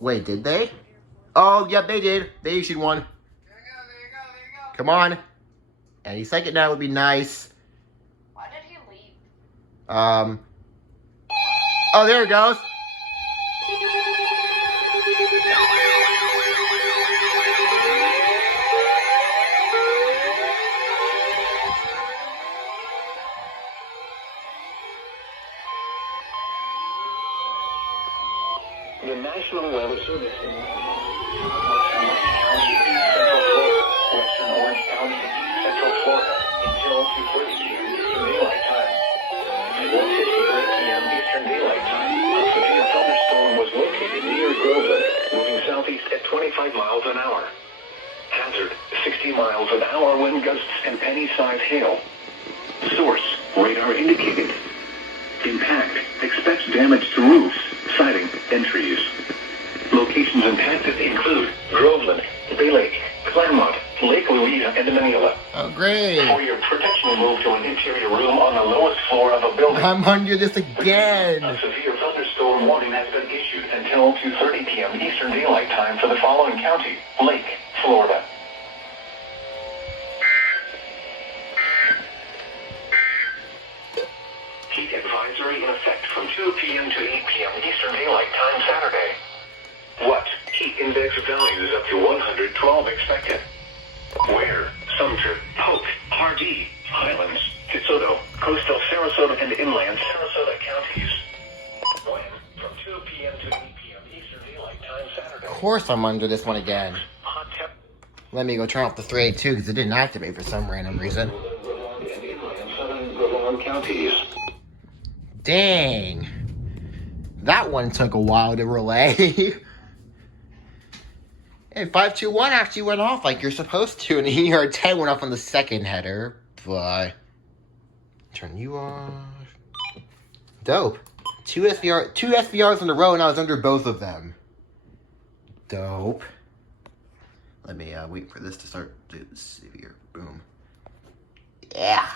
Wait, did they? Oh, yep, they did. They issued one. There you go. Come on. Any second now would be nice. Why did he leave? Oh, there it goes. The National Weather Service in Western Orange County, Central Florida, until 2:30 p.m. Eastern Daylight Time. At 1:53 p.m. Eastern Daylight Time, a severe thunderstorm was located near Groveland, moving southeast at 25 miles an hour. Hazard, 60 miles an hour wind gusts and penny-sized hail. Source, radar indicated. Impact, expects damage to roofs, siding, and trees. Locations impacted include Groveland, Bay Lake, Claremont, Lake Louise, and Manila. Oh, great. For your protection, move to an interior room on the lowest floor of a building. I'm under this again. A severe thunderstorm warning has been issued until 2:30 p.m. Eastern Daylight Time for the following county: Lake, Florida. Heat advisory in effect from 2 p.m. to 8 p.m. Eastern Daylight Time Saturday. What? Heat index values up to 112 expected. Where? Sumter, Polk, Hardee, Highlands, DeSoto, coastal Sarasota, and inland Sarasota counties. When? From 2 p.m. to 8 p.m. Eastern Daylight Time Saturday. Of course I'm under this one again. Hot temp. Let me go turn off the 382 because it didn't activate for some random reason. And inland southern Brevard counties. Dang. That one took a while to relay. Hey, 521 actually went off like you're supposed to, and ER10 went off on the second header, but turn you off. Dope. Two SVRs in a row, and I was under both of them. Dope. Let me wait for this to start. Do severe. Boom. Yeah.